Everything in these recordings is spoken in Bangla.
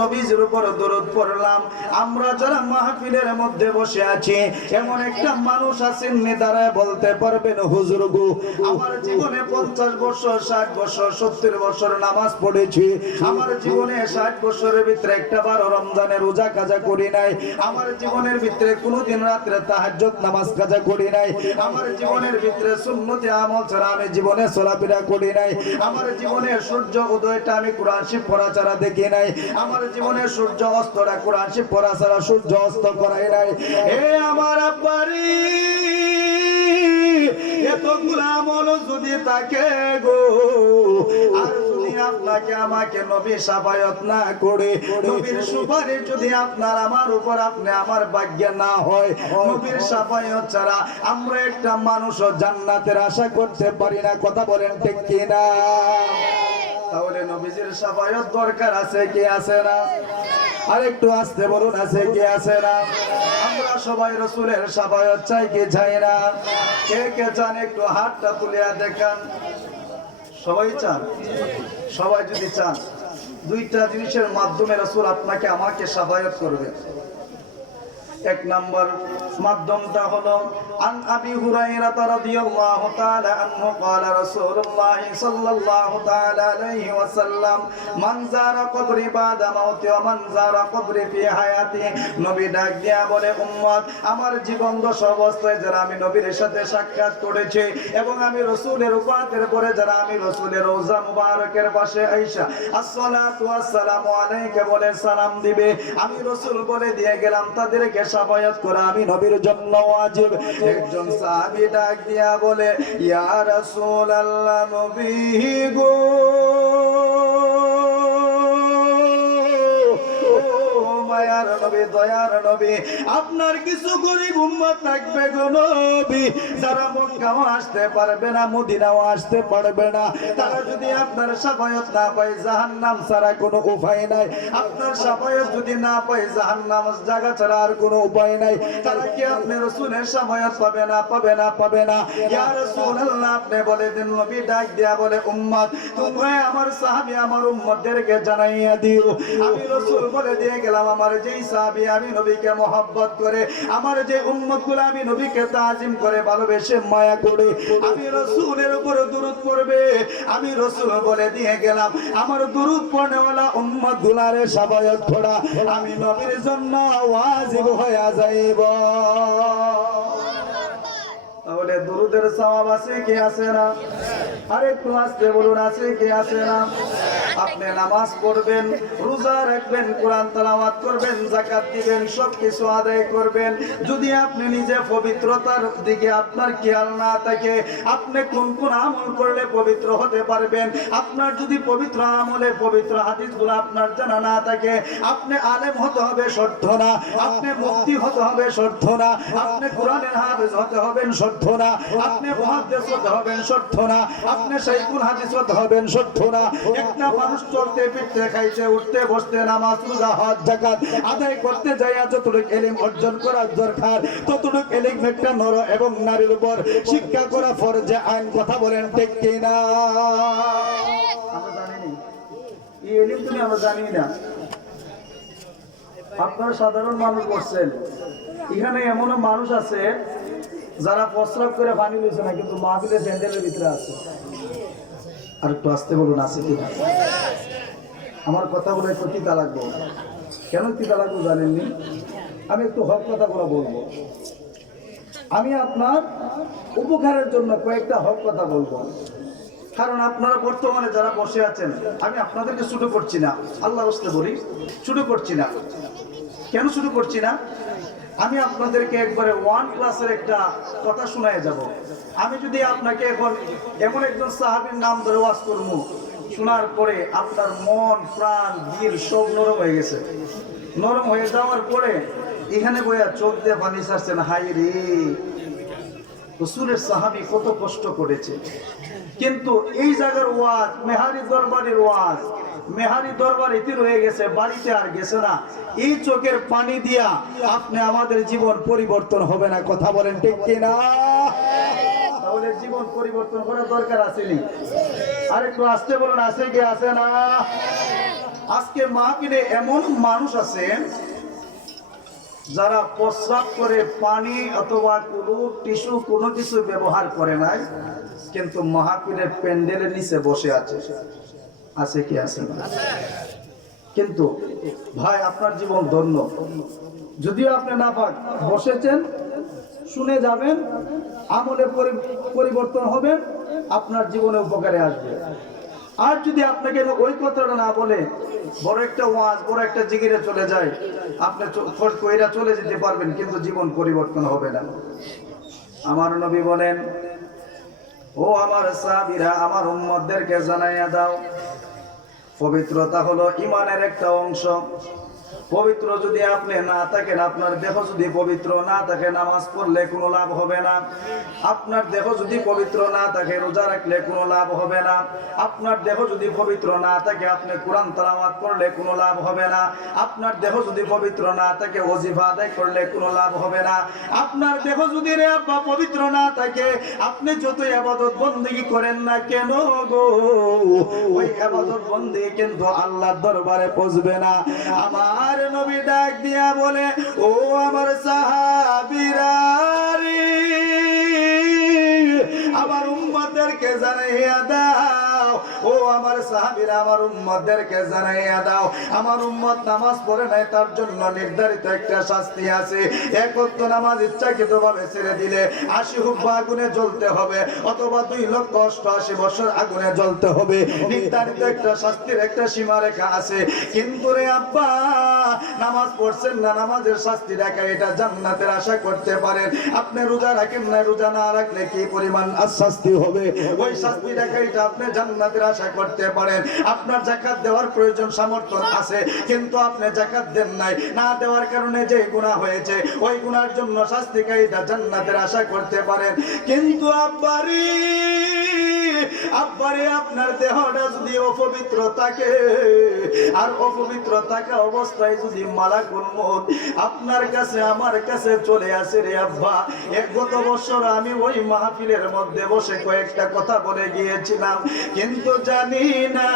নবীজির উপর দরুদ পড়লাম। আমরা যারা মাহফিলের মধ্যে বসে আছি, এমন একটা মানুষ আছেন দাঁড়ায় বলতে পারবেন, হুজুর গো, আমার জীবনে 50 বছর 60 বছর 70 বছর নামাজ পড়েছি, আমার জীবনে 60 বছরের ভিতরে একটা বার রমজানের রোজা কাজা করি নাই, আমার জীবনের ভিতরে কোনোদিন রাত্রে তাহাজ্জুদ নামাজ কাজা করি নাই, আমার জীবনের ভিতরে সুন্নতি আমল ছাড়া আমি জীবনে চলাফেরা করি নাই, আমার জীবনে সূর্য উদয়টা আমি কোরআন শরীফ পড়া ছাড়া দেখি নাই, আমার জীবনে সূর্য অস্তটা কোরআন শরীফ পড়া ছাড়া সূর্য অস্ত করাই নাই। হে আমার আব্বারি, এতগুলো আমল যদি থাকে গো, আর যদি আপনাকে আমাকে নবী শাফায়াত না করে, নবীর সুপারিশ যদি আপনার আমার উপর আপনি আমার ভাগ্য না হয়, নবীর শাফায়াত ছাড়া আমরা একটা মানুষও জান্নাতের আশা করতে পারি না। কথা বলেন ঠিক কি না? তাহলে নবীজির শাফায়াত দরকার আছে কি আছে না? আরেকটু আস্তে বলুন, আছে কি আছে না? আমরা সবাই রাসূলের শাফায়াত চাই কি চাই না? কে কে চান একটু হাতটা তুলিয়া দেখান। সবাই চান? সবাই যদি চান, দুইটা জিনিসের মাধ্যমে রাসূল আপনাকে আমাকে শাফায়াত করবে। এক নাম্বার মাধ্যমটা হলো আন আবি হুরায়রা রাদিয়াল্লাহু তাআলা আনহু ক্বালা রাসূলুল্লাহ সাল্লাল্লাহু তাআলা আলাইহি ওয়াসাল্লাম মান যারা কবরি বাদা মাউতি ওয়া মান যারা কবরি ফি হায়াতি। নবী ডাক দিয়া বলে, উম্মত, আমার জীবন দশা অবস্থায় যারা আমি নবীর সাথে সাক্ষাৎ করেছে এবং আমি রাসূলের ওফাতের পরে যারা আমি রাসূলের রওজা মুবারকের পাশে আয়েশা আসসালাতু ওয়াসসালামু আলাইকা বলে সালাম দিবে, আমি রাসূল বলে দিয়ে গেলাম তাদেরকে শাফায়াত করা আমি নবীর জন্য ওয়াজিব। একজন সাহাবী ডাক দিয়া বলে, ইয়া রাসূলুল্লাহ, নবী গো, মায়ার নবী, দয়ার নবী, আপনার কিছু গরীব উম্মত থাকবে গো নবী, যারা মক্কাও আসতে পারবে না, মদিনাও আসতে পারবে না, তারা যদি আপনার শাফায়াত না পায় জাহান্নাম ছাড়া কোনো উপায় নাই। আপনার শাফায়াত যদি না পায় জাহান্নাম জায়গা ছাড়া আর কোনো উপায় নাই। তারা কি আপনি রাসূলের শাফায়াত পাবে না? পাবে না, পাবে না। ইয়া রাসূলুল্লাহ, আপনি বলে দিন। নবী ডাক দিয়া বলে, উম্মত, তোমরা আমার সাহাবী আমার উম্মতদেরকে জানাইয়া দিও, আমি রাসূল বলে দিয়ে গেলাম, আমার যেই সাহাবী আমি নবীকে মহব্বত করে, আমার যে উম্মতগুলো আমি নবীকে তাজিম করে ভালোবেসে মায়া করে আমি রাসূলের উপর দরুদ পড়বে, আমি রাসূল বলে দিয়ে গেলাম, আমার দরুদ পড়নেওয়ালা উম্মতগুলারে শাফায়াত করা আমি নবীর জন্য ওয়াজিব হয়ে যাইব। তাহলে দরুদের সওয়াব আছে কি আছে না? আরেকটু আস্তে বলুন, আছে কি আছে না? আপনি নামাজ পড়বেন, রোজা রাখবেন, কোরআন তেলাওয়াত করবেন, যাকাত দিবেন, সবকিছু আদায় করবেন, যদি আপনি নিজে পবিত্রতার দিকে আপনার খেয়াল না থাকে, আপনি কোন কোন আমল করলে পবিত্র হতে পারবেন, আপনার যদি পবিত্র আমলে পবিত্র হাদিসগুলো আপনার জানা না থাকে, আপনি আলেম হতে হবে শর্ত না, আপনি মুফতি হতে হবে শর্ত না, আপনি কোরআনের হাফেজ হতে হবেন শর্ত না, আপনি মুহাদ্দিস হতে হবেন শর্ত না, আপনি শাইখুল হাদিস হতে হবেন শর্ত না। একটা মানুষ চলতে ফিরতে খাইতে উঠতে বসতে নামাজ রোজা হজ যাকাত আদায় করতে যায় যতটুকু ইলম অর্জন করা দরকার, ততটুকু ইলম একটা নর এবং নারীর উপর শিক্ষা করা ফরজে আইন। কথা বলেন ঠিক কি না? আমরা জানি না এই ইলম, তুমি আমরা জানি না। আপনারা সাধারণ মানুষ বলছেন, এখানে এমন মানুষ আছে যারা প্রস্রাব করে পানি লইছে না, কিন্তু মাহফিলের প্যান্ডেলের ভিতরে আছে। আর একটু আসতে বলুন, আছে কিনা? আমার কথা বলে একটু তিতা লাগবো। কেন তিতা লাগবো জানেননি? আমি একটু হক কথা করে বলবো। আমি আপনার উপকারের জন্য কয়েকটা হক কথা বলবো। কারণ আপনারা বর্তমানে যারা বসে আছেন, আমি আপনাদেরকে ছোট করছি না, আল্লাহর রাস্তে বলি, ছোট করছি না। কেন ছোট করছি না? আমি আপনাদেরকে একবারে ওয়ান ক্লাসের একটা কথা শোনায় যাব। আমি যদি আপনাকে এখন এমন একজন সাহাবীর নাম ধরে ওয়াজ করবো, শোনার পরে আপনার মন প্রাণ দিল সব নরম হয়ে গেছে। নরম হয়ে যাওয়ার পরে এখানে বইয়া চোখ দিয়ে পানি ছাড়ছেন, হাই রে, রাসূলের সাহাবী কত কষ্ট করেছে। কিন্তু এই জায়গার ওয়াজ, মেহারি দরবারের ওয়াজ, মেহারি দরবার ইতি রয়ে গেছে, বাড়িতে আর গেছে না। এই চোখের পানি দিয়া আপনি আমাদের জীবন পরিবর্তন হবে না। কথা বলেন ঠিক কিনা? তাহলে জীবন পরিবর্তন করার দরকার আছে নি? আরেকটু আসতে বলুন, আছে কি আছে না? আজকে মাহফিলে এমন মানুষ আছে যারা প্রস্রাব করে পানি অথবা কোনো টিস্যু কোনো কিছু ব্যবহার করে নাই, কিন্তু মাহফিলের প্যান্ডেলের নিচে বসে আছে। আছে কি আছে না? কিন্তু ভাই আপনার জীবন ধন্য। যদিও আপনি না পাক বসেছেন, শুনে যাবেন, আমলে পরিবর্তন হবেন, আপনার জীবনে উপকারে আসবে। আর যদি আপনাকে ওই কথাটা না বলে বড় একটা ওয়াজ, বড় একটা জিগিরে চলে যায়, আপনি কইরা চলে যেতে পারবেন, কিন্তু জীবন পরিবর্তন হবে না। আমার নবী বলেন, ও আমার সাহাবীরা, আমার উম্মতদেরকে জানাইয়া দাও, পবিত্রতা হলো ঈমানের একটা অংশ। পবিত্র যদি আপনি না থাকেন, আপনার দেহ যদি পবিত্র না থাকে, নামাজ পড়লে কোনো লাভ হবে না। আপনার দেহ যদি পবিত্র না থাকে, রোজা রাখলে কোনো লাভ হবে না। আপনার দেহ যদি পবিত্র না থাকে, আপনি কোরআন তেলাওয়াত করলে কোনো লাভ হবে না। আপনার দেহ যদি পবিত্র না থাকে, ওয়াজিফা আদায় করলে কোনো লাভ হবে না। আপনার দেহ যদি রে আব্বা পবিত্র না থাকে, আপনি যতই ইবাদত বندگی করেন না কেন গো, ওই ইবাদত বندگی কিন্তু আল্লাহর দরবারে পৌঁছবে না। আমার নবী ডাক দিয়া বলে, ও আমার সাহাবীরা রে, আমার উম্মতদেরকে জানাইয়া দাও, ও আমার সাহাবীরা, আমার উম্মতদেরকে জানাইয়া দাও, আমার উম্মত নামাজ পড়ে নাই, তার জন্য নির্ধারিত একটা শাস্তি আছে। এক ওয়াক্ত নামাজ ইচ্ছাকৃতভাবে ছেড়ে দিলে 80 হুব্বা আগুনে জ্বলতে হবে, অথবা 2,88,000 বছর আগুনে জ্বলতে হবে। নির্ধারিত একটা শাস্তির একটা সীমারেখা আছে। কিন্তু রে আব্বা, নামাজ পড়ছেন না, নামাজের শাস্তি রাখা, এটা জান্নাতের আশা করতে পারেন। আপনি রোজা রাখেন না, রোজা না রাখলে কি পরিমাণ শাস্তি হবে, ওই শাস্তি রাখা, এটা আপনি জান্নাতের আশা করতে পারেন। আপনার যাকাত দেওয়ার প্রয়োজন, সামর্থ্য আছে, কিন্তু আপনি যাকাত দেন নাই, না দেওয়ার কারণে যে গুনাহ হয়েছে, ওই গুনার জন্য শাস্তি কে, এটা জান্নাতের আশা করতে পারেন। কিন্তু আব্বারে, আব্বারে, আপনার দেহটা যদি অপবিত্র থাকে, আর অপবিত্র থাকা অবস্থায় যদি মালাকুল মউত আপনার কাছে আমার কাছে চলে আসে রে আব্বা, গত বছর আমি ওই মাহফিলের মধ্যে বসে কয়েকটা কথা বলে গিয়েছিলাম, কিন্তু জানি না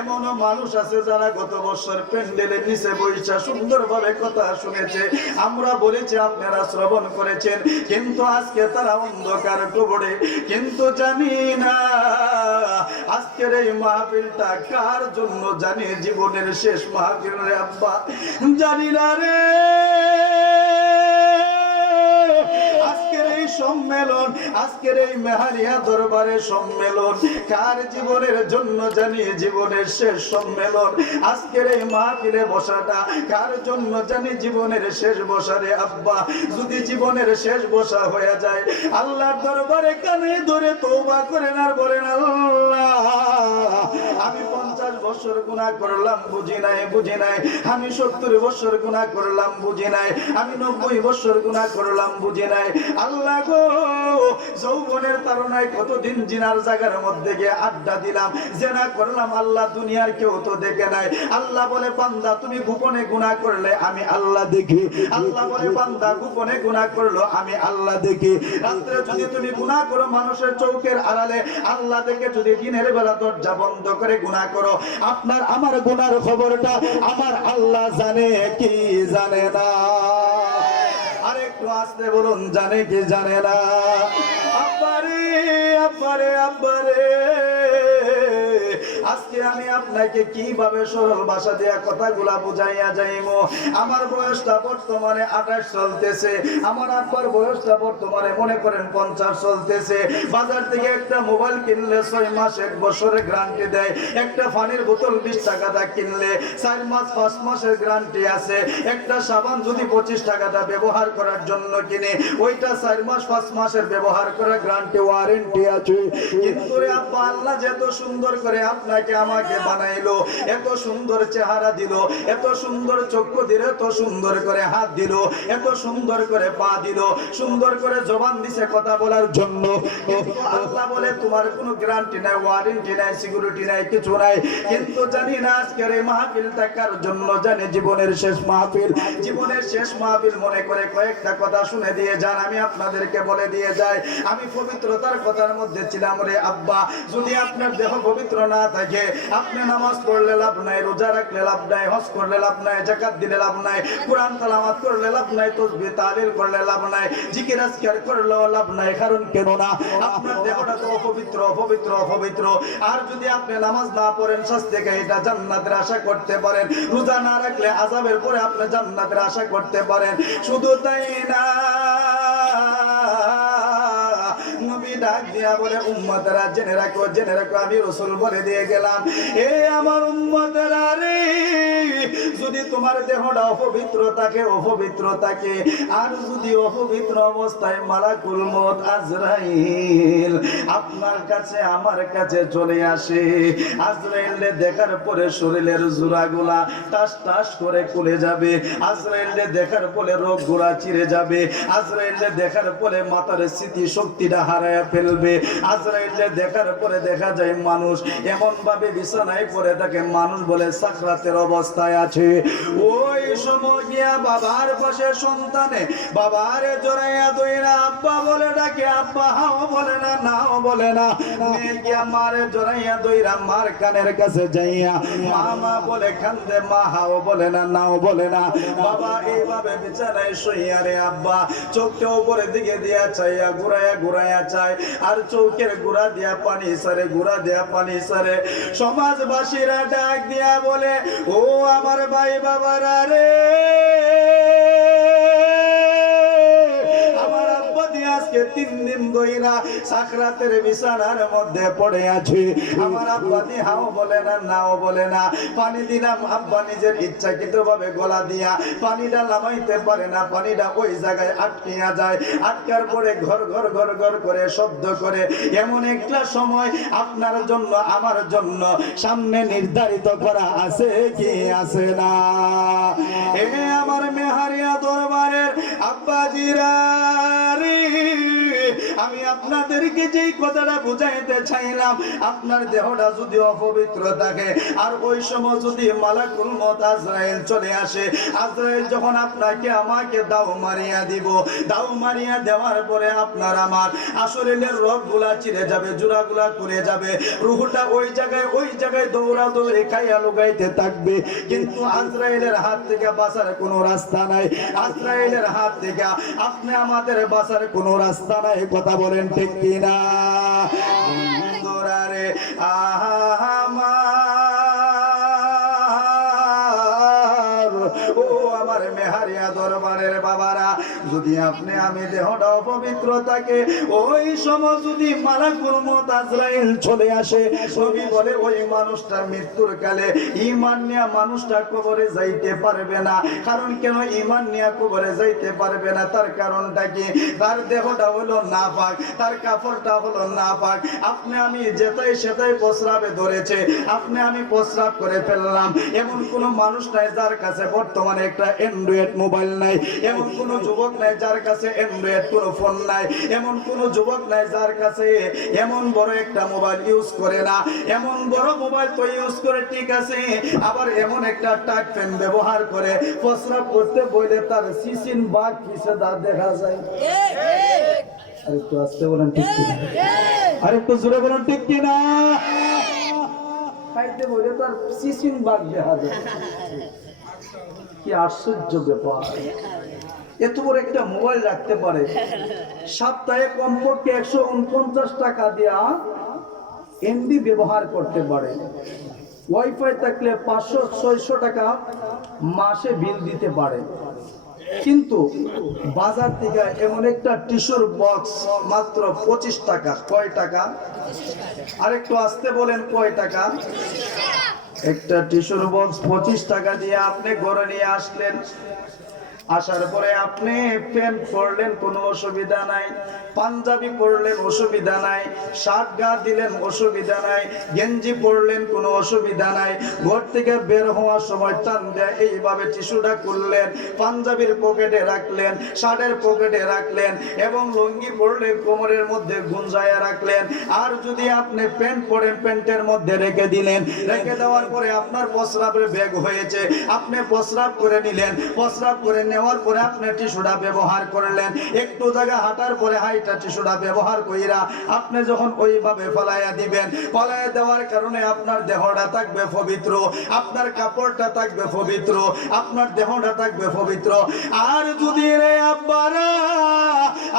এমন মানুষ আছে যারা গত বছর প্যান্ডেলের নিচে বসে সুন্দরভাবে কথা শুনেছে, আমরা বলেছি, আপনারা শ্রবণ করেছেন, কিন্তু আজকে তারা অন্ধকার কবরে। কিন্তু জানি না আজকের এই মাহফিলটা কার জন্য, জানি জীবনের শেষ মাহফিল রে আব্বা, জানি না রে। আজকের এই সম্মেলন, আজকের এই মেহারিয়া দরবারের সম্মেলন কার জীবনের জন্য, জানি জীবনের শেষ সম্মেলন। আজকের এই মাহফিলে বসাটা কার জন্য, জানি জীবনের শেষ বসা রে আব্বা। যদি জীবনের শেষ বসা হয়ে যায়, আল্লাহর দরবারে কানে ধরে তওবা করেন আর বলেন, আল্লাহ, আমি 50 বছর গুনাহ করলাম, বুঝি নাই, বুঝি নাই। আমি 70 বছর গুনাহ করলাম, বুঝি নাই। আমি 90 বছর গুনাহ করলাম, বুঝি নাই। আল্লাহ গো, যৌবনের তাড়নায় কতদিন জিনার জায়গার মধ্যে গিয়ে আড্ডা দিলাম, জেনা করলাম, আল্লাহ দুনিয়ার কেউ তো দেখে নাই। আল্লাহ বলে, বান্দা তুমি গোপনে গুনাহ করলে আমি আল্লাহ দেখি। আল্লাহ বলে, বান্দা গোপনে গুনাহ করলো আমি আল্লাহ দেখি। রাত্রে যদি তুমি গুনাহ করো মানুষের চৌকের আড়ালে, আল্লাহ দেখে যদি দিনের বেলা দরজা বন্ধ করে গুনাহ করো, আপনার আমার গুনার খবরটা আমার আল্লাহ জানে কি জানে না? আরেকটু আসতে বলুন, জানে কি জানে না? আব্বারে, আব্বারে, আব্বারে, আজকে আমি আপনাকে কিভাবে সরল ভাষা দিয়া কথাগুলা বুঝাইয়া যাইমো। আমার বয়সটা বর্তমানে 28 চলতেছে, আমার আব্বার বয়সটা বর্তমানে মনে করেন 50 চলতেছে। বাজার থেকে একটা মোবাইল কিনলে 6 মাস 1 বছরের গ্যারান্টি দেয়, একটা পানির বোতল 20 টাকা দা কিনলে 4 মাস 5 মাসের গ্যারান্টি আছে। একটা সাবান যদি 25 টাকা দা ব্যবহার করার জন্য কিনে, ওইটা 4 মাস 5 মাসের ব্যবহার করার গ্যারান্টি, ওয়ারেন্টি আছে। কিন্তু রে আব্বা, আল্লাহ যে এত সুন্দর করে আপনাকে আমাকে বানাইলো, এত সুন্দর চেহারা দিল, এত সুন্দর চক্ষু দিল, এত সুন্দর করে হাত দিল, এত সুন্দর করে পা দিল, সুন্দর করে জবান দিছে কথা বলার জন্য, কিন্তু আল্লাহ বলে তোমার কোনো গ্যারান্টি নাই, ওয়ারেন্টি নাই, সিকিউরিটি নাই, কিছু নাই। কিন্তু জানি না আজকের এই মাহফিলটা কার জন্য, জানি জীবনের শেষ মাহফিল। জীবনের শেষ মাহফিল মনে করে কয়েকটা কথা শুনে দিয়ে যান, আমি আপনাদেরকে বলে দিয়ে যাই। আমি পবিত্রতার কথার মধ্যে ছিলাম রে আব্বা। যদি আপনার দেহ পবিত্র না থাকে, থাকে। আপনি নামাজ পড়লে লাভ নাই, রোজা রাখলে লাভ নাই, হজ করলে লাভ নাই, যাকাত দিলে লাভ নাই, কোরআন তেলাওয়াত করলে লাভ নাই, তাসবিহ তাহলিল করলে লাভ নাই, জিকির আজকার করলেও লাভ নাই। কারণ কেন না, আপনার দেহটা তো অপবিত্র অপবিত্র অপবিত্র। আর যদি আপনি নামাজ না পড়েন শাস্তি থেকে এটা জান্নাতের আশা করতে পারেন, রোজা না রাখলে আযাবের পরে আপনি জান্নাতের আশা করতে পারেন। শুধু তাই না, নবী ডাক দিয়া বলে, উম্মতেরা জেনে রাখো, জেনে রাখো, আমি রাসূল বলে দিয়ে গেলাম, এ আমার উম্মতেরা রে, যদি তোমার দেহটা অপবিত্র থাকে, অপবিত্র থাকে, আর যদি অপবিত্র অবস্থায় মালাকুল মউত আজরাইল আপনার কাছে আমার কাছে চলে আসে, আজরাইলকে দেখার পরে শরীরের জোড়াগুলা টাস টাস করে খুলে যাবে, আজরাইলকে দেখার পরে রোগগুলা চিরে যাবে, আজরাইলকে দেখার পরে মাথার স্মৃতি শক্তিটা হারায় ফেলবে, আজরাইলকে দেখার পরে দেখা যায় মানুষ এমন ভাবে বিছানায় পড়ে থাকে, মানুষ বলে সাকরাতের অবস্থায় আছে। ওই সময় গিয়া বাবার পাশে সন্তানে বাবারে জড়াইয়া দইরা আব্বা বলে ডাকে, আব্বা হাও বলে না, নাও বলে না, মেয়ে গিয়া মারে জড়াইয়া দইরা মার কানের কাছে যাইয়া মামা বলে কান্দে, মা হাও বলে না, নাও বলে না। বাবা এইভাবে বিছানায় শুইয়া রে আব্বা চোখটা উপরের দিকে দিয়া চাইয়া ঘুরাইয়া ঘুরাইয়া চায়, আর চোখের গুড়া দিয়া পানি সারে, গুড়া দিয়া পানি সারে। সমাজবাসীরা ডাক দিয়া বলে, ও আমার ভাই বাবারা রে, আমার আব্বা দিয়ে আজকে 3 দিন ধইরা সাকরাতের বিছানার মধ্যে পড়ে আছে, আমার আব্বা দিয়ে হাও বলে না, নাও বলে না। পানি দিলাম, আব্বা নিজের ইচ্ছাকৃতভাবে গলা দিয়া পানিটা নামাইতে পারে না, পানিটা ওই জায়গায় আটকিয়া যায়, আটকার পরে ঘর ঘর ঘর ঘর করে শব্দ করে। এমন একটা সময় আপনার জন্য আমার জন্য সামনে নির্ধারিত করা আছে কি আছে না? এ আমার মেহারিয়া দরবারের আব্বাজিরা রে, আমি আপনাদেরকে যেই কথাটা বুঝাইতে চাইলাম, আপনার দেহটা যদি অপবিত্র থাকে, আর ওই সময় যদি মালাকুল মউত আজরাইল চলে আসে, আজরাইল যখন আপনাকে আমাকে দাও মারিয়া দিব, দাও মারিয়া দেওয়ার পরে আপনার আমার শরীরের রগগুলা চিরে যাবে, জোড়াগুলা খুলে যাবে, রূহটা ওই জায়গায় দৌড়া দৌড়ে খাইয়া লুকাইতে থাকবে, কিন্তু আজরাইলের হাত থেকে বাঁচার কোনো রাস্তা নাই, আজরাইলের হাত থেকে আপনি আমাদের বাঁচার কোনো রাস্তা নাই। কথা বলেন ঠিক কিনা? বন্ধুরা রে, ও আমার মেহারিয়া দরবারের বাবারা, যদি আপনি আমি দেহটা অপবিত্র থাকে, ওই সময় যদি মালাকুল মউত আজরাইল চলে আসে, নবী বলে ওই মানুষটার মৃত্যুর কালে ঈমান নিয়া মানুষটা কবরে যাইতে পারবে না। কারণ কেন ঈমান নিয়া কবরে যাইতে পারবে না? তার কারণটা কি? তার দেহটা হলো নাপাক, তার কাপড়টা হলো নাপাক। আপনি আমি যেটাই সেটাই প্রস্রাবে ধরেছে, আপনি আমি প্রস্রাব করে ফেললাম। এমন কোন মানুষ নাই যার কাছে বর্তমানে একটা অ্যান্ড্রয়েড মোবাইল নাই, এমন কোন যুবক নাই যার কাছে অ্যান্ড্রয়েড কোন ফোন নাই, এমন কোন যুবক নাই যার কাছে এমন বড় একটা মোবাইল ইউজ করে না। এমন বড় মোবাইল তো ইউজ করে ঠিক আছে, আবার এমন একটা টাচ পেন ব্যবহার করে প্রস্রাব করতে বইলে তার সিসিন বাঘ কিসে দাঁত দেখা যায়। আরেকটু আসতে বলেন ঠিক কিনা? আরেকটু জোরে বলেন ঠিক কিনা? খাইতে বলে তার সিসিন বাঘ দেখা যায়। কি আশ্চর্য ব্যাপার! এত বড় একটা মোবাইল রাখতে পারে, সপ্তাহে কমপক্ষে 149 টাকা দিয়া এমবি ব্যবহার করতে পারে, ওয়াইফাই থাকলে 500-600 টাকা মাসে বিল দিতে পারে। কিন্তু বাজার থেকে এমন একটা টিস্যুর বক্স মাত্র 25 টাকা। কয় টাকা? আরেকটু আসতে বলেন, কয় টাকা? একটা টিস্যুর বক্স 25 টাকা দিয়ে আপনি ঘরে নিয়ে আসলেন। আসার পরে আপনি প্যান্ট পরলেন, কোনো অসুবিধা নাই, পাঞ্জাবি পরলেন, অসুবিধা নাই, শার্ট গা দিলেন, অসুবিধা নাই, গেঞ্জি পরলেন, কোনো অসুবিধা নাই। ঘর থেকে বের হওয়ার সময় টান দেয় এইভাবে টিস্যুটা খুললেন, পাঞ্জাবির পকেটে রাখলেন, শার্টের পকেটে রাখলেন, এবং লুঙ্গি পরলে কোমরের মধ্যে গুঞ্জায়া রাখলেন। আর যদি আপনি প্যান্ট পরেন, প্যান্টের মধ্যে রেখে দিলেন। রেখে দেওয়ার পরে আপনার প্রস্রাবের বেগ হয়েছে, আপনি প্রস্রাব করে নিলেন, প্রস্রাব করে নেওয়ার পরে আপনি টিস্যুটা ব্যবহার করলেন। একটু জায়গা হাঁটার পরে হাইটে আরেকটা টিস্যুটা ব্যবহার কইরা আপনি যখন ওইভাবে ফলাইয়া দিবেন, ফলাইয়া দেওয়ার কারণে আপনার দেহটা থাকবে পবিত্র, আপনার কাপড়টা থাকবে পবিত্র, আপনার দেহটা থাকবে পবিত্র। আর যদি রে আব্বারা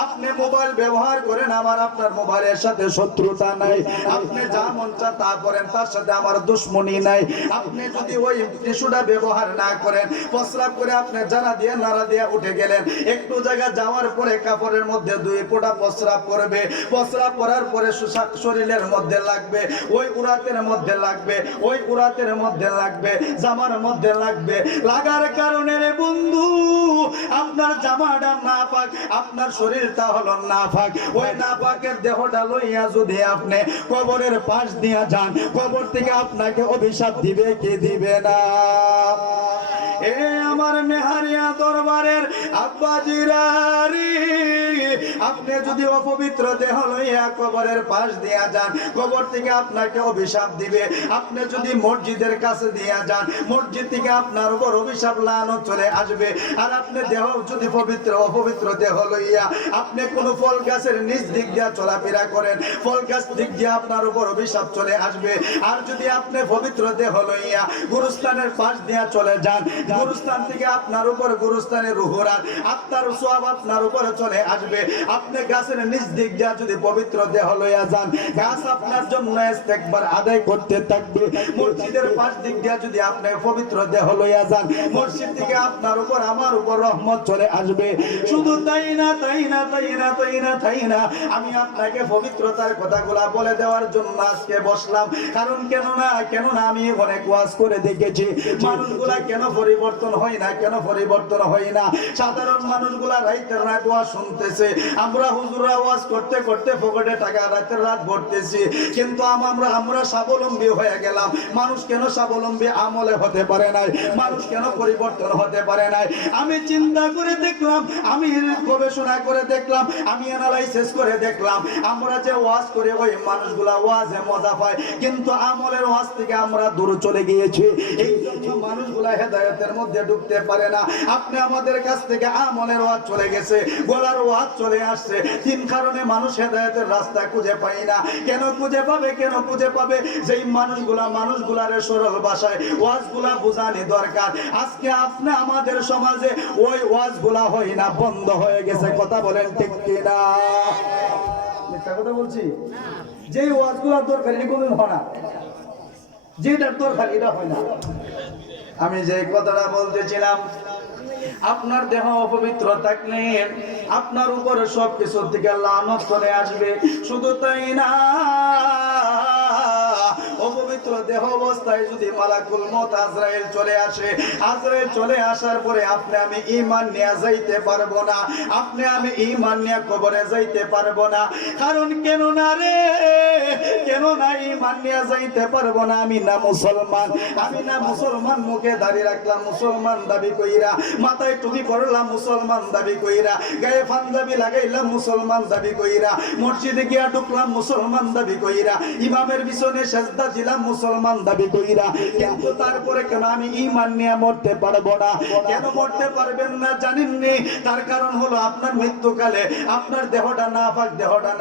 আপনি মোবাইল ব্যবহার করেন, আমার আপনার মোবাইলের সাথে শত্রুতা নাই, আপনি যা মন চা তা করেন, তার সাথে আমার দুশ্মনী নাই। আপনি যদি ওই টিস্যুটা ব্যবহার না করেন, প্রস্রাব করে আপনি জানা দিয়ে নাড়া দিয়ে উঠে গেলেন, একটু জায়গা যাওয়ার পরে কাপড়ের মধ্যে 2 ফোঁটা প্রস্রাব করবে, প্রস্রাব করার পরে শরীরের মধ্যে লাগবে, ওই উরাতের মধ্যে লাগবে, ওই উরাতের মধ্যে লাগবে, জামার মধ্যে লাগবে, লাগার কারণে রে বন্ধু আপনার জামাটা নাপাক, আপনার শরীরটা হলো নাপাক। ওই নাপাকের দেহটা লইয়া যদি আপনি কবরের পাশ দিয়া যান, কবর থেকে আপনাকে অভিশাপ দিবে কি দিবে না? এ আমার মেহারিয়া দরবারের আব্বাজিরা রে, আপনি যদি অপবিত্র দেহ লইয়া কবরের পাশ দিয়া যান, কবর থেকে আপনাকে অভিশাপ দিবে। আপনি যদি মসজিদের কাছে দিয়া যান, মসজিদ থেকে আপনার উপর অভিশাপ লানত চলে আসবে। আর আপনি দেহ যদি অপবিত্র দেহ লইয়া আপনি কোন ফল গাছের নিচ দিক দিয়া চলাফেরা করেন, ফল গাছ দিক দিয়ে আপনার উপর অভিশাপ চলে আসবে। আর যদি আপনি পবিত্র দেহ লইয়া গুরুস্থানের পাশ দিয়া চলে যান, গুরুস্থান থেকে আপনার উপর গুরুস্থানের রুহুরাত আত্মার সওয়াব আপনার উপরে চলে আসবে। আপনি গাছের নিচ দিক দিয়া যদি পবিত্র দেহ লইয়া যান, গাছ আপনার জন্য ইস্তেগফার আদায় করতে থাকবে। মসজিদের পাশ দিক দিয়া যদি আপনি পবিত্র দেহ লইয়া যান, মসজিদ থেকে আপনার উপর আমার উপর রহমত চলে আসবে। শুধু তাই না, তাই না, তাই না, তাই না, তাই না, আমি আপনাকে পবিত্রতার কথাগুলা বলে দেওয়ার জন্য আজকে বসলাম। কারণ কেননা আমি অনেক ওয়াজ করে দেখেছি, মানুষগুলা কেন পরিবর্তন হয় না, কেন পরিবর্তন হয় না। সাধারণ মানুষগুলা রাতের রাত ওয়াজ শুনতেছে, আমরা হুজুররা ওয়াজ করতে করতে পকেটে টাকা রাতের রাত ভরতেছি, কিন্তু আমরা স্বাবলম্বী হয়ে গেলাম। মানুষ কেন স্বাবলম্বী আমলে হতে পারে নাই? মানুষ কেন পরিবর্তন হতে পারে নাই? আমি চিন্তা করে দেখলাম, আমি গবেষণা করে দেখলাম, আমি অ্যানালাইসিস করে দেখলাম, আমরা যে ওয়াজ করে ওই মানুষগুলা ওয়াজে মজা পায়, কিন্তু আমলের ওয়াজ থেকে আমরা দূরে চলে গিয়েছি। এই জন্য মানুষগুলা হেদায়েতের মধ্যে ঢুকতে পারে না। আপনি আমাদের কাছ থেকে আমলের ওয়াজ চলে গেছে, গলার ওয়াজ চলে আসছে, তিন কারণে মানুষ হেদায়েতের রাস্তা খুঁজে পায় না। কেন খুঁজে পাবে? কেন খুঁজে পাবে? যেই মানুষগুলার সরল ভাষায় ওয়াজগুলা বোঝানি দরকার। আজকে আপনি আমাদের সমাজে ওই ওয়াজগুলা হয় না, বন্ধ হয়ে গেছে। কথা বলেন ঠিক কিনা? মিথ্যা কথা বলছি? যে ওয়াজগুলা দরকার এগুলো হয় না, যেটার দরকার এটা হয় না। আমি যে কথাটা বলতেছিলাম, আপনার দেহ অপবিত্র থাকলে আপনার উপরে সবকিছু থেকে লানত চলে আসবে। শুধু তাই না, অপবিত্র দেহ অবস্থায় যদি মালাকুল মউত আজরাইল চলে আসে, আজরাইল চলে আসার পরে আপনি আমি ঈমান নিয়ে যাইতে পারবো না, আপনি আমি ঈমান নিয়ে কবরে যাইতে পারবো না। কারণ কেন না রে, কেন না ঈমান নিয়ে যাইতে পারবো না? আমি না মুসলমান, আমি না মুসলমান, মুখে দাড়ি রাখলাম মুসলমান দাবি কইরা, মাথায় টুপি পরলাম মুসলমান দাবি কইরা, গায়ে পাঞ্জাবি লাগাইলাম মুসলমান দাবি কইরা, মসজিদে গিয়া ঢুকলাম মুসলমান দাবি কইরা, ইমামের পিছনে সেজদা দিলাম মুসলমান দাবি কইরা, কিন্তু তারপরে কেন আমি ঈমান নিয়ে মরতে পারবো না? কেন মরতে পারবেন না জানেন নি? তার কারণ হলো আপনার মৃত্যুকালে আপনার দেহটা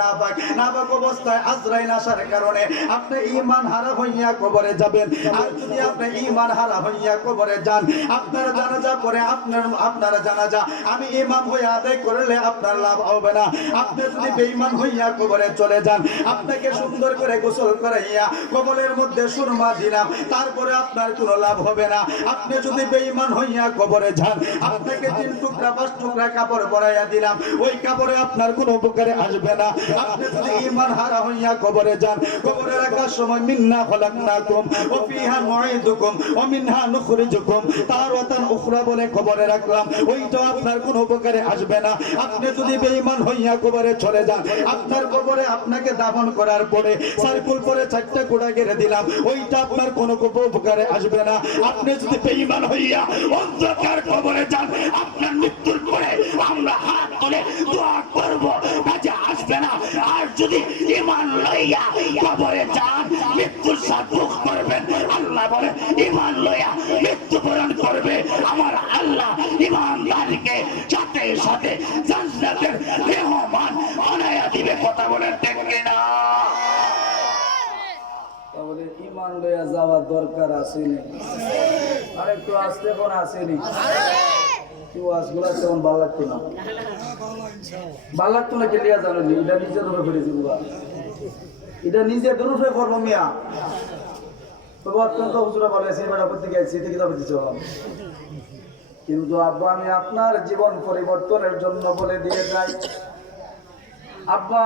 নাপাক অবস্থায় আজরাইল আসার কারণে আপনি ঈমান হারা হইয়া কবরে যাবেন। আর যদি আপনি ঈমান হারা হইয়া কবরে যান, আপনারা জানাজা করে আপনারা জানাজা আমি ইমাম হইয়া আদায় করলে আপনার লাভ হবে না। আপনি যদি বেঈমান হইয়া কবরে চলে যান, আপনাকে সুন্দর করে গোসল করাইয়া কবরের মধ্যে সুরমা দিলাম, তারপরে আপনার কোনো লাভ হবে না। আপনি যদি বেঈমান হইয়া কবরে যান, আপনাকে 3 টুকরা 5 টুকরা কাপড় পরাইয়া দিলাম, ওই কাপড়ে আপনার কোনো উপকারে আসবে না। আপনি যদি ঈমান হারা হইয়া কবরে যান, কবরে রাখার সময় মিন্না খলাকনাকুম ওয়া ফিহা নুঈদুকুম ওয়া মিনহা নুখরিজুকুম তারাতান উখরা বলে কবরে রাখলাম, ওইটা আপনার কোনো উপকারে আসবে না। আপনি যদি বেঈমান হইয়া কবরে চলে যান, আপনার কবরে আপনাকে দাফন করার পরে সার্কুল করে 4টা কোড়া গেড়ে দিলাম, ওইটা আপনার কোনো উপকারে আসবে না। আপনি যদি বেঈমান হইয়া অন্ধকার কবরে যান, আপনার মৃত্যুর পরে আমরা হাত তুলে দোয়া করব, কাজে আসবে না। আর যদি ঈমান লইয়া কবরে যান, মৃত্যুর সাথে দুঃখ করবেন। আল্লাহ বলে ঈমান লইয়া মৃত্যুবরণ করবে আমার আল্লাহ ঈমানদারকে সাথে সাথে জান্নাতের মেহমান বানায়া প্রমাণ লইয়া যাওয়ার দরকার আসেনি? আর একটু আসতে কোন আসেনি? কেউ আসগুলা তেমন ভালো লাগতো না, ভালো লাগতো না। কে লিয়া জানো নি? এটা নিজে ধরে ফেলেছি বাবা, এটা নিজে ধরে করবো মিয়া। তবে অত্যন্ত হুজুরা ভালো আছে, বেড়া করতে গেছি থেকে যাবে দিচ্ছ। কিন্তু আব্বা আমি আপনার জীবন পরিবর্তনের জন্য বলে দিয়ে যাই, আব্বা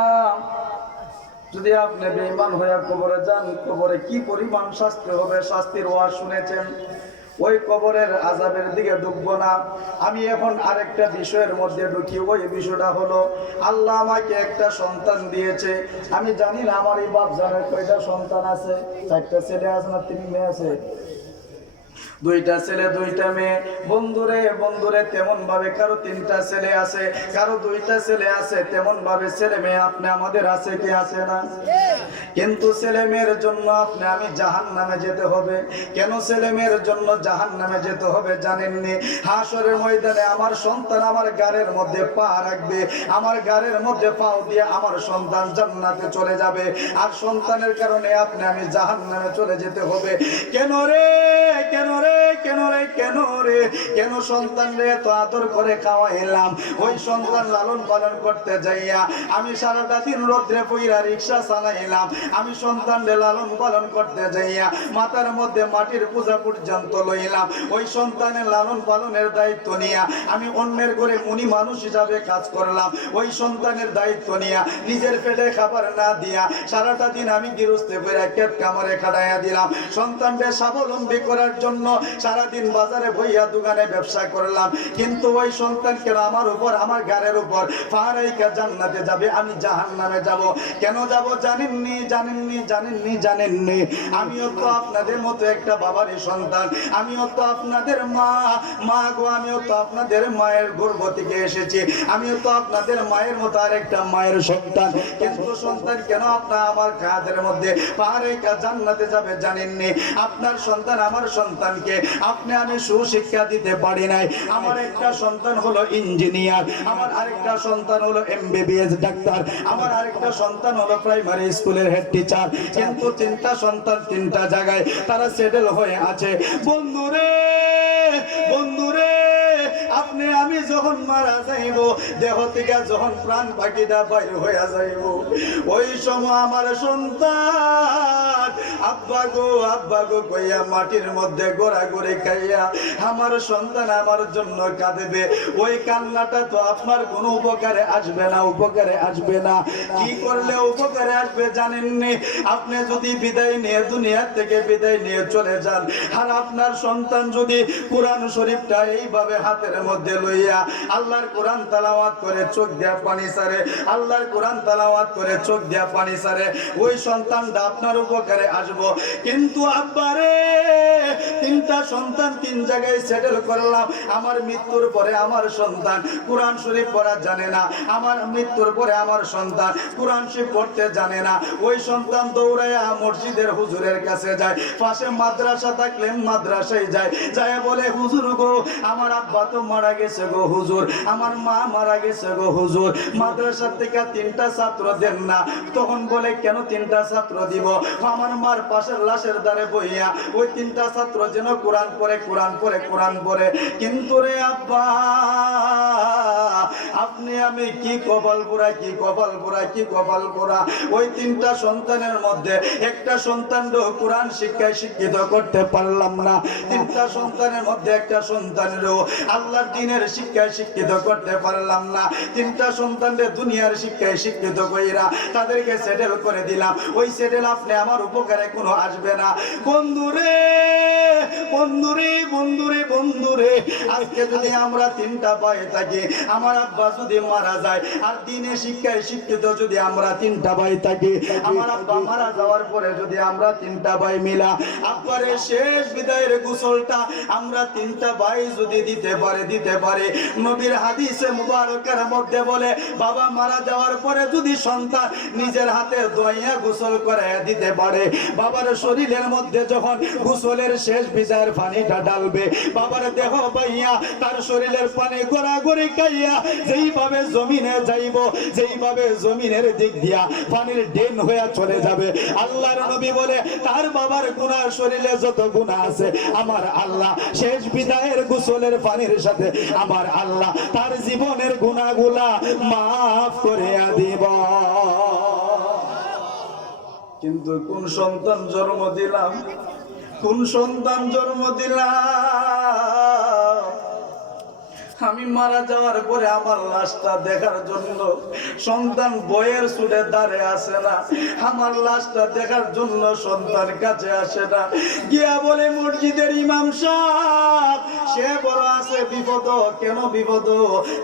যদি আপনি বেঈমান হয়ে কবরে যান, কবরে কি পরিমাণ শাস্তি হবে, শাস্তির ওয়াজ শুনেছেন। ওই কবরের আযাবের দিকে ঢুকবো না। আমি এখন আরেকটা বিষয়ের মধ্যে ঢুকি। ওই বিষয়টা হলো, আল্লাহ আমাকে একটা সন্তান দিয়েছে। আমি জানি না আমার এই বাপ জানের কয়টা সন্তান আছে। 4টা ছেলে আছে না 3 মেয়ে আছে? 2টা ছেলে 2টা মেয়ে। বন্ধুরে বন্ধুরে, তেমন ভাবে কারো 3টা ছেলে আছে, কারো 2টা ছেলে আছে। তেমন ভাবে ছেলে মেয়ে আপনি আমাদের আছে কি আছে না? কিন্তু ছেলে মেয়ের জন্য আপনি আমি জাহান্নামে যেতে হবে। কেন ছেলে মেয়ের জন্য জাহান্নামে যেতে হবে জানেননি? হাসরের ময়দানে আমার সন্তান আমার গাড়ির মধ্যে পা রাখবে, আমার গাড়ির মধ্যে পাও দিয়ে আমার সন্তান জান্নাতে চলে যাবে, আর সন্তানের কারণে আপনি আমি জাহান্নামে চলে যেতে হবে। কেন রে, কেন রে, কেন রে, কেন রে, কেন সন্তান রে এত আদর করে খাওয়াইলাম, ওই সন্তান লালন পালন করতে যাইয়া আমি সারাটা দিন রোদ্রে পইরা রিক্সা চালাইলাম। আমি সন্তানরে লালন পালন করতে যাইয়া মাথার মধ্যে মাটির পূজা পর্যন্ত লইলাম। ওই সন্তানের লালন পালনের দায়িত্ব নিয়া আমি অন্যের ঘরে মুনি মানুষ হিসাবে কাজ করলাম। ওই সন্তানের দায়িত্ব নিয়া নিজের পেটে খাবার না দিয়া সারাটা দিন আমি গৃহস্থে করে ক্ষেত কামড়ে খাটাইয়া দিলাম। সন্তানকে স্বাবলম্বী করার জন্য সারাদিন বাজারে বইয়া দোকানে ব্যবসা করলাম। কিন্তু ওই সন্তান কেন আমার উপর, আমার গাড়ির উপর পাহাড়াইকা জান্নাতে যাবে, আমি জাহান্নামে যাব। কেন যাব জানেননি? জানেননি? জানেননি? জানেননি? আমিও তো আপনাদের মতো একটা বাবারই সন্তান, আমিও তো আপনাদের মা। মা গো, আমিও তো আপনাদের মায়ের গর্ভ থেকে এসেছি, আমিও তো আপনাদের মায়ের মতো আরেকটা মায়ের সন্তান। কিন্তু সন্তান কেন আপনার আমার কাঁধের মধ্যে পাহাড়াইকা জান্নাতে যাবে জানেননি? আপনার সন্তান আমার সন্তানকে আপনি আমি সুশিক্ষা দিতে পারি নাই। আমার একটা সন্তান হলো ইঞ্জিনিয়ার, আমার আরেকটা সন্তান হলো MBBS ডাক্তার, আমার আরেকটা সন্তান হলো প্রাইমারি স্কুলের হেড টিচার। কিন্তু 3টা সন্তান 3টা জায়গায় তারা সেটেল হয়ে আছে। বন্ধুরে, বন্ধুরে, আপনি আমি যখন মারা যাইব, দেহ থেকে যখন প্রাণ পাখিটা বাইর হয়ে যাইব, ওই সময় আমার সন্তান আব্বা গো, আব্বা গো কইয়া মাটির মধ্যে গোড়াগড়ি খাইয়া আমার সন্তান আমার জন্য কাঁদবে। ওই কান্নাটা তো আপনার কোনো উপকারে আসবে না, উপকারে আসবে না। কি করলে উপকারে আসবে জানেননি? আপনি যদি বিদায় নিয়ে দুনিয়া থেকে বিদায় নিয়ে চলে যান, আর আপনার সন্তান যদি কোরআন শরীফটা এইভাবে হাতের মধ্যে লইয়া আল্লাহর কোরআন তেলাওয়াত করে চোখ দিয়া পানি ছাড়ে, আল্লাহর কোরআন তেলাওয়াত করে চোখ দিয়া পানি ছাড়ে, ওই সন্তানটা আপনার উপকারে আসবো। কিন্তু আব্বারে, 3টা সন্তান 3 জায়গায় সেটেল করলাম। আমার মৃত্যুর পরে আমার সন্তান কোরআন শরীফ পড়া জানে না, আমার মৃত্যুর পরে আমার সন্তান কোরআন শরীফ পড়তে জানে না। ওই সন্তান দৌড়াইয়া মসজিদের হুজুরের কাছে যায়, পাশে মাদ্রাসা থাকলে মাদ্রাসায় যায়, যায় বলে হুজুর গো আমার আব্বা তো মারা গেছে গো হুজুর, আমার মা মারা গেছে গো হুজুর, মাদ্রাসা থেকে 3টা ছাত্র দেন না। তখন বলে কেন 3টা ছাত্র দিব? আমার মার পাশের লাশের ধারে বইয়া ওই 3টা ছাত্র যেন কোরআন পড়ে, কোরআন পড়ে, কোরআন পড়ে। কিন্তু রে আব্বা, আপনি আমি কি কপাল পোড়া, কি কপাল পোড়া, কি কপাল পোড়া। ওই 3টা সন্তানের মধ্যে একটা সন্তান কোরআন শিক্ষায় শিক্ষিত করতে পারলাম না। 3টা সন্তানের মধ্যে একটা সন্তানেরও আল্লাহর দ্বীনের শিক্ষায় শিক্ষিত করতে পারলাম না। 3টা সন্তানদের দুনিয়ার শিক্ষায় শিক্ষিত কইরা তাদেরকে সেটেল করে দিলাম। ওই সেটেল আপনি আমার উপকারে কোনো আসবে না। বন্ধুরে, বন্ধুরে, বন্ধুরে, বন্ধুরে, আজকে যদি আমরা 3টা ভাই থাকি, আমার আব্বা যদি মারা যায়, আর দ্বীনের শিক্ষায় শিক্ষিত যদি আমরা 3টা ভাই থাকি, আমার আব্বা মারা যাওয়ার পরে যদি আমরা 3টা ভাই মিলা আব্বারে শেষ বিদায়ের গোসলটা আমরা 3টা ভাই যদি দিতে পারে, নবীর হাদিসে মুবারকের মধ্যে বলে বাবা মারা যাওয়ার পরে যদি সন্তান নিজের হাতে ধোয়া গোসল করে দিতে পারে, বাবার শরীরের মধ্যে যখন গোসলের শেষ বিদায়ের পানিটা ঢালবে, বাবার দেহ পাইয়া তার শরীরের পানি গড়াগড়ি খাইয়া যেইভাবে জমিনে যাইব, যেইভাবে জমিনের দিক দিয়া পানির ড্রেন হয়ে চলে যাবে, আল্লাহর নবী বলে তার বাবার গুনাহ, শরীরে যত গুনাহ আছে আমার আল্লাহ শেষ বিদায়ের গোসলের পানির সাথে আমার আল্লাহ তার জীবনের গুনাহগুলা মাফ করে দিব। কিন্তু কোন সন্তান জন্ম দিলাম, কোন সন্তান জন্ম দিলাম, আমি মারা যাওয়ার পরে আমার লাশটা দেখার জন্য সন্তান বইয়ের সুরে দাঁড়িয়ে আসে না, আমার লাশটা দেখার জন্য সন্তান কাছে আসে না, গিয়া বলে মসজিদের ইমাম সাহেব সে বড় আছে বিপদ। কেন বিপদ?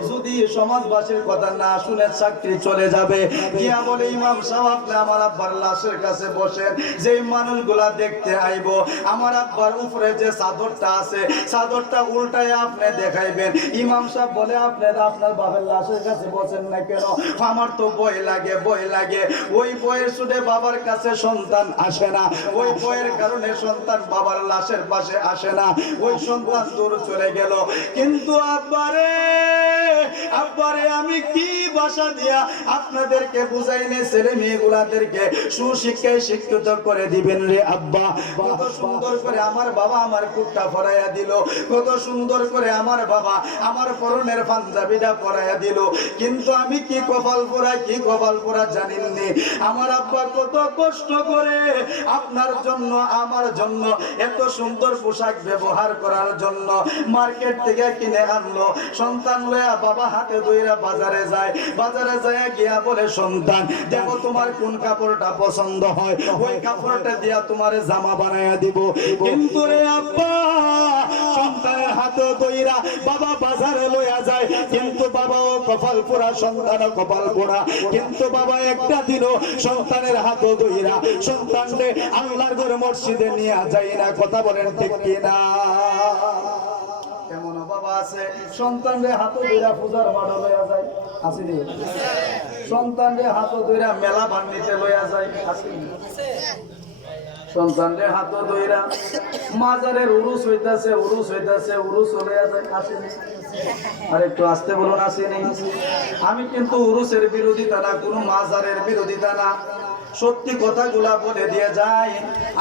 যদি সমাজবাসীর কথা না শুনে চাকরি চলে যাবে। গিয়া বলে ইমাম সাহেব আপনি আমার আব্বার লাশের কাছে বসেন, যেই মানুষগুলা দেখতে আইব আমার আব্বার উপরে যে চাদরটা আছে চাদরটা উল্টায় আপনি দেখাইবেন। ইমাম সাহেব বলে আপনারা আপনার বাবার লাশের কাছে বসেন না কেন? আমার তো ভয় লাগে, ভয় লাগে। ওই ভয়ের সুদে বাবার কাছে সন্তান আসে না, ওই ভয়ের কারণে সন্তান বাবার লাশের পাশে আসে না, ওই সন্তান দূর চলে গেল। কিন্তু আব্বারে, আব্বারে আমি কি ভাষা দিয়া আপনাদেরকে বুঝাইনে ছেলে মেয়েগুলাদেরকে সুশিক্ষায় শিক্ষিত করে দিবেন রে আব্বা? কত সুন্দর করে আমার বাবা আমার কুটটা পরাইয়া দিল, কত সুন্দর করে আমার বাবা আমার পরনের পাঞ্জাবিটা পরাইয়া দিল, কিন্তু আমি কি কপাল পোড়া, কি কপাল পোড়া জানেননি? আমার আব্বা কত কষ্ট করে আপনার জন্য আমার জন্য এত সুন্দর পোশাক ব্যবহার করার জন্য মার্কেট থেকে কিনে আনলো। সন্তান লয়া বাবা হাতে ধইরা বাজারে যায়, বাজারে যায় গিয়া বলে সন্তান দেখো তোমার কোন কাপড়টা পছন্দ হয়, ওই কাপড়টা দিয়া তোমার জামা বানাইয়া দিব। কিন্তু রে আব্বা সন্তানের হাতে ধইরা বাবা বাজারে লইয়া যায়, কিন্তু বাবাও কপাল পোড়া, সন্তানও কপাল পোড়া। কিন্তু বাবা একটা দিনও সন্তানের হাত ধইরা সন্তানকে আল্লাহর ঘরে মসজিদে নিয়ে যায় না। কথা বলেন ঠিক কিনা? কেমন বাবা আছে সন্তানরে হাত ধইরা পূজার মাঠ লইয়া যায়, আসেনি? সন্তানরে হাত ধইরা মেলা বান্নিতে লইয়া যায়, আসেনি? সন্তানদের হাত ধইরা মাজারের উরুস হইতাছে, উরুস হইতাছে, উরুস লইয়া যায়, আসেনি? আর একটু আসতে বলুন, আসেনি? আমি কিন্তু উরুসের বিরোধিতা না, কোনো মাজারের বিরোধিতা না, সত্যি কথাগুলা বলে দিয়ে যাই।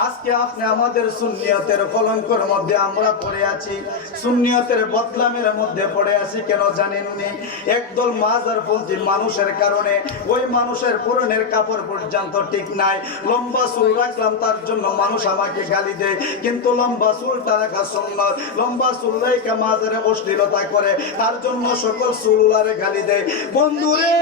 আজকে আপনি আমাদের সুন্নিয়তের কলঙ্কের মধ্যে আমরা পড়ে আছি, সুন্নিয়তের বদলামের মধ্যে পড়ে আছি। কেন জানেননি? একদল মাজারপন্থী মানুষের কারণে ওই মানুষের পরনের কাপড় পর্যন্ত ঠিক নাই। লম্বা চুল রাখলাম তার জন্য মানুষ আমাকে গালি দেয়, কিন্তু লম্বা চুলটা রাখা সুন্নাত। লম্বা চুল রেখে মাজারে অশ্লীলতা করে তার জন্য সকল চুলারে গালি দেয়। বন্ধুরে,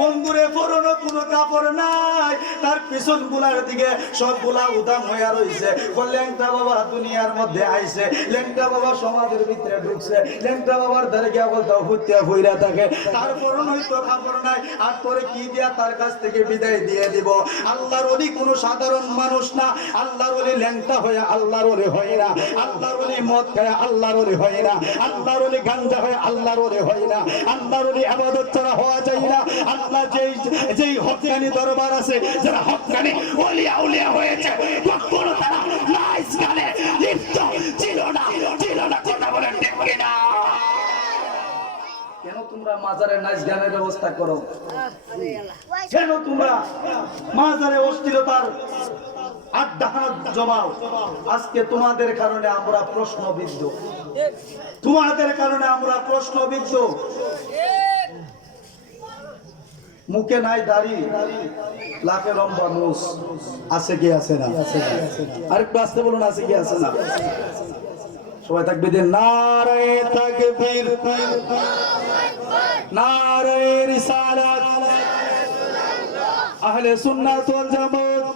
বন্ধুরে পরনো কোনো কাপড় নাই, তার পিছন গুলার দিকে সবগুলা উদাম হইয়া রইছে। ল্যাংটা বাবা দুনিয়ার মধ্যে আইছে, ল্যাংটা বাবা সমাজের ভিতরে ঢুকছে, ল্যাংটা বাবার ধারে গিয়া বলতে হুত্যা হইরা থাকে, তার পরন হইতো কাপড় নাই, আর পরে কি দিয়া তার কাছ থেকে বিদায় দিয়ে দিব? আল্লাহর ওলি কোনো সাধারণ মানুষ না, আল্লাহর ওলি ল্যাংটা হয়ে আল্লাহর ওলি হয় না, আল্লাহর ওলি মদ খায় আল্লাহর ওলি হয় না, আল্লাহর ওলি গাঞ্জা হয়ে আল্লাহর ওলি হয় না, আল্লাহর ওলি ইবাদত ছাড়া হওয়া যায় না। আল্লাহ যেই হক্কানি দরবার আছে, যারা হক্কানি ওলিয়া উলিয়া হয়েছে, কখনো তারা নাইস গানে লিপ্ত ছিল না, ছিল না। কথা বলেন ঠিক কিনা? কেন তোমরা মাজারে নাইস গানের ব্যবস্থা করো? কেন তোমরা মাজারে অশ্লীলতার আড্ডাখানা জমাও? আজকে তোমাদের কারণে আমরা প্রশ্নবিদ্ধ, তোমাদের কারণে আমরা প্রশ্নবিদ্ধ। মুখে নাই দাড়ি, লাখে লম্বা মুস, আছে কি আছে না? আরেকটু আসতে বলুন, আছে কি আছে না? সবাই থাকবে যে নারে তাকবীর, নারে রিসালাত, আহলে সুন্নাত ওয়াল জামাত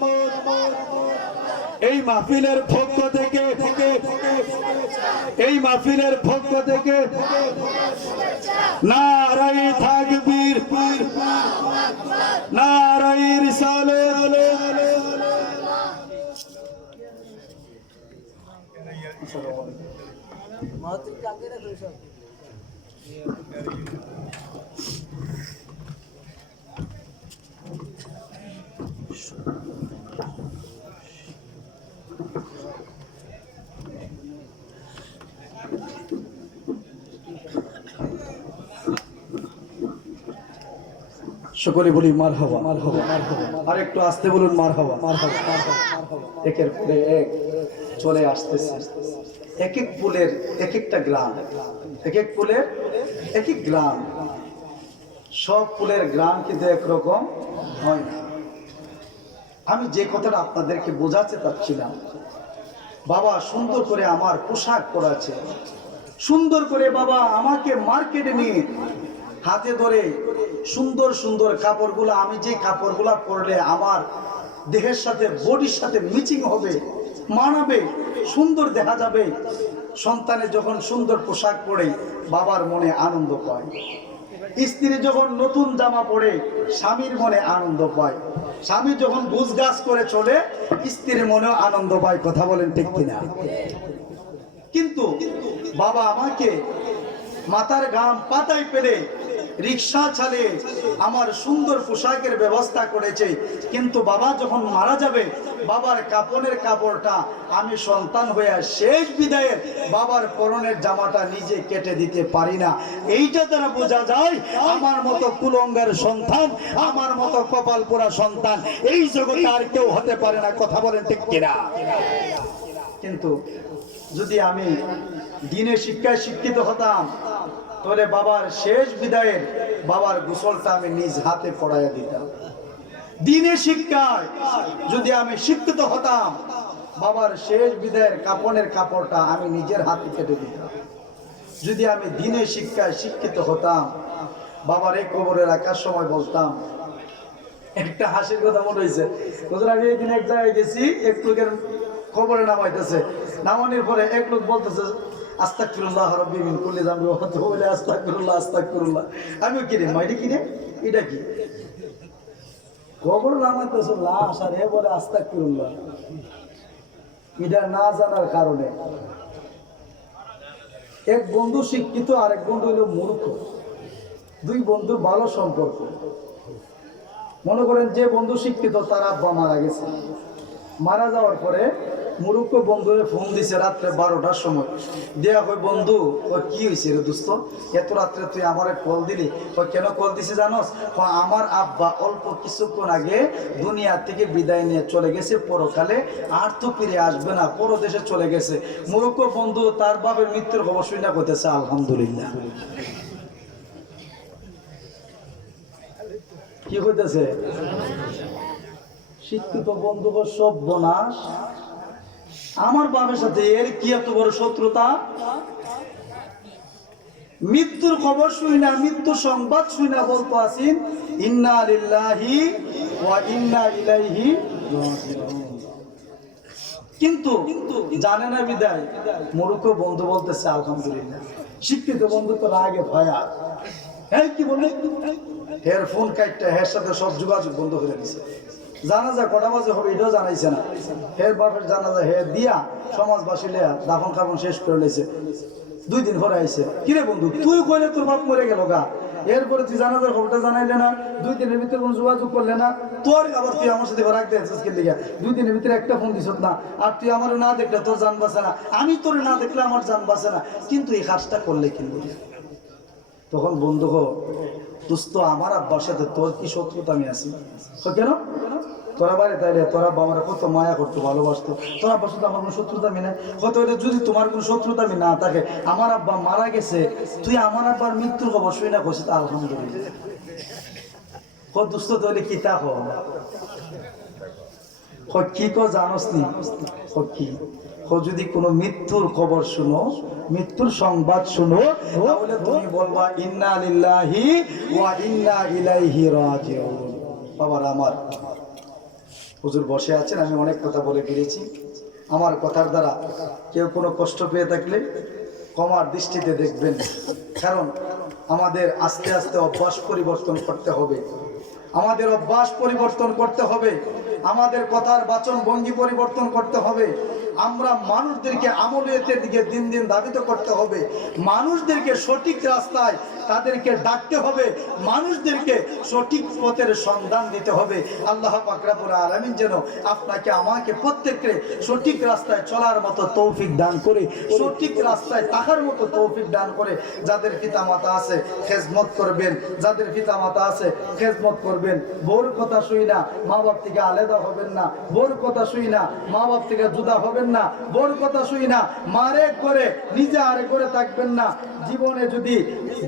এই মাহফিলের পক্ষ থেকে, এই মাহফিলের পক্ষ থেকে নারে তাকবীর, নারে রিসালাত। সকলে বলি মারহাবা মারহাবা। আর একটু আস্তে বলুন মারহাবা মারহাবা। একের পরে এক চলে আসতেছে, এক এক ফুলের এক একটা গ্রাম, এক এক ফুলের এক এক গ্রাম। সব ফুলের গ্রাম কিন্তু একরকম হয় না। আমি যে কথাটা আপনাদেরকে বোঝাতে চাচ্ছিলাম, বাবা সুন্দর করে আমার পোশাক পরাছে, সুন্দর করে বাবা আমাকে মার্কেটে নিয়ে হাতে ধরে সুন্দর সুন্দর কাপড়গুলো, আমি যে কাপড়গুলো পরলে আমার দেহের সাথে বডির সাথে ম্যাচিং হবে, মানাবে, সুন্দর দেখা যাবে। সন্তানে যখন সুন্দর পোশাক পরে বাবার মনে আনন্দ পায়, স্ত্রী যখন নতুন জামা পরে স্বামীর মনে আনন্দ পায়, স্বামী যখন গুজগাছ করে চলে স্ত্রীর মনেও আনন্দ পায়। কথা বলেন ঠিক কিনা? কিন্তু বাবা আমাকে মাথার ঘাম পাতায় পেলে রিক্সা চালিয়ে আমার সুন্দর পোশাকের ব্যবস্থা করেছে। কিন্তু বাবা যখন মারা যাবে, বাবার কাপনের কাপড়টা আমি সন্তান হয়ে শেষ বিদায়ে বাবার পরনের জামাটা নিজে কেটে দিতে পারি না। এইটা দ্বারা বোঝা যায় আমার মতো কুলঙ্গার সন্তান, আমার মতো কপাল পোড়া সন্তান এই জগতে আর কেউ হতে পারে না। কথা বলেন ঠিক কিনা? কিন্তু যদি আমি দিনের শিক্ষায় শিক্ষিত হতাম, তাহলে বাবার শেষ বিদায়ের বাবার গোসলটা আমি নিজ হাতে পড়াইয়া দিতাম। দিনের শিক্ষায় যদি আমি শিক্ষিত হতাম, বাবার শেষ বিদায়ের কাপনের কাপড়টা আমি নিজের হাতে কেটে দিতাম। যদি আমি দিনের শিক্ষায় শিক্ষিত হতাম, বাবার এই কবরে রাখার সময় বলতাম, একটা হাসির কথা মনে হয়েছে, আমি এই দিন এক জায়গায় গেছি, এক লোকের কবরে নামাইতেছে, নামানোর পরে এক লোক বলতেছে আস্তাগফিরুল্লাহ রাব্বি মিন কুল্লি যামবি ওয়া তুবু ইলাইহি আস্তাগফিরুল্লাহ আস্তাগফিরুল্লাহ। আমি কি রে মাইরে কি রে, এটা কি কবর নামাইতেছে লাশ আর এ বলে আস্তাগফিরুল্লাহ? এটা না জানার কারণে এক বন্ধু শিক্ষিত আর এক বন্ধু হইল মূর্খ। দুই বন্ধুর ভালো সম্পর্ক। মনে করেন যে বন্ধু শিক্ষিত তার আব্বা মারা গেছে, মারা যাওয়ার পরে মূর্খ বন্ধুরে ফোন দিছে রাত্রে 12টার সময়, দেয়া কই বন্ধু ও কি হয়েছে রে দোস্ত, এত রাত্রে তুই আমারে কল দিলি? ও কেন কল দিছে জানোস? আমার আব্বা অল্প কিছুক্ষণ আগে দুনিয়া থেকে বিদায় নিয়ে চলে গেছে পরকালে, আর তো ফিরে আসবে না, পরদেশে চলে গেছে। মূর্খ বন্ধু তার বাবার মৃত্যুর খবর শুনে কইতেছে আলহামদুলিল্লাহ। কি হইতেছে? শিক্ষিত বন্ধু সব বনাশ। আমার বাবার সাথে এর কি এত বড় শত্রুতা? মৃত্যুর খবর শুই না, মৃত্যু সংবাদ শুই না, বলতো আসিন ইন্না লিল্লাহি ওয়া ইন্না ইলাইহি রাজিউন। কিন্তু জানে না বিদায় মূর্খ বন্ধু বলতেছে আলহামদুলিল্লাহ। শিক্ষিত বন্ধু তো রাগে ভয়া, হ্যাঁ কি বলে হের ফোন কাটতে হের সাথে সব যোগাযোগ বন্ধ করে দিছে। জানাজা কটা বাজে হবে এটাও জানাইছে না। হের বাপের জানাজা হে দিয়া সমাজবাসী লেয়া দাফন কাফন শেষ করে লেছে। 2 দিন পরে আইছে, কিরে বন্ধু তুই কইলে তোর বাপ মরে গেল গা, এরপরে তুই জানাজার খবরটা জানাইলে না, 2 দিনের ভিতরে কোনো যোগাযোগ করলে না, তোর আবার তুই আমার সাথে রাখতে আছিস কে লিগা? 2 দিনের ভিতরে একটা ফোন দিছ না, আর তুই আমার না দেখলে তোর জান বাঁচে না, আমি তোর না দেখলে আমার জান বাঁচে না, কিন্তু এই কাজটা করলে কিন্তু। তখন বন্ধু হো দোস্ত, আমার আব্বার সাথে তোর কি শত্রুতা? আমি আছি। কেন? তোরা বাইরে তাইলে তোরা বাবার কত মায়া করতো, ভালোবাসতো, তোর আব্বার সাথে আমার কোনো শত্রুতা আমি নাই। কত যদি তোমার কোনো শত্রুতা আমি না থাকে, আমার আব্বা মারা গেছে, তুই আমার আব্বার মৃত্যুর খবর শুই না করছিস আলহামদুলিল্লাহ। দোস্ত তাহলে কি তা কি জানোস নি? কি যদি কোনো মৃত্যুর খবর শুনো, মৃত্যুর সংবাদ শুনো, তাহলে তুমি বলবা ইন্না লিল্লাহি ওয়া ইন্না ইলাইহি রাজিউন। বাবার আমার হুজুর বসে আছেন, আমি অনেক কথা বলে ফিরেছি। আমার কথার দ্বারা কেউ কোনো কষ্ট পেয়ে থাকলে ক্ষমার দৃষ্টিতে দেখবেন, কারণ আমাদের আস্তে আস্তে অভ্যাস পরিবর্তন করতে হবে। আমাদের অভ্যাস পরিবর্তন করতে হবে, আমাদের কথার বাচন ভঙ্গি পরিবর্তন করতে হবে। আমরা মানুষদেরকে আমলের দিকে দিন দিন ধাবিত করতে হবে, মানুষদেরকে সঠিক রাস্তায় তাদেরকে ডাকতে হবে, মানুষদেরকে সঠিক পথের সন্ধান দিতে হবে। আল্লাহ পাক রব্বুল আলামিন যেন আপনাকে আমাকে প্রত্যেককে সঠিক রাস্তায় চলার মতো তৌফিক দান করে, সঠিক রাস্তায় থাকার মতো তৌফিক দান করে। যাদের পিতামাতা আছে খেদমত করবেন, যাদের পিতামাতা আছে খেদমত করবেন। বোর কথা শুই না মা বাপ থেকে আলাদা হবেন না, বোর কথা শুই না মা বাপ থেকে জুদা হবেন না, বোর কথা শুই না মারে করে নিজে আরে করে থাকবেন না। জীবনে যদি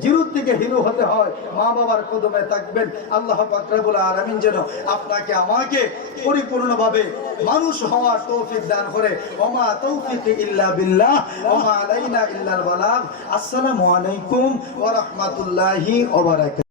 জিরো থেকে হিরো হতে হয় মা বাবার কদমে থাকবেন। আল্লাহ পাক রব্বুল আলামিন যেন আপনাকে আমাকে পরিপূর্ণভাবে মানুষ হওয়ার তৌফিক দান করে। ওমা তৌফিক ইল্লা বিল্লাহ ওমা আলাইনা ইল্লাল বালাগ। আসসালামু আলাইকুম ওয়া রাহমাতুল্লাহি ওয়া বারাকাতুহু।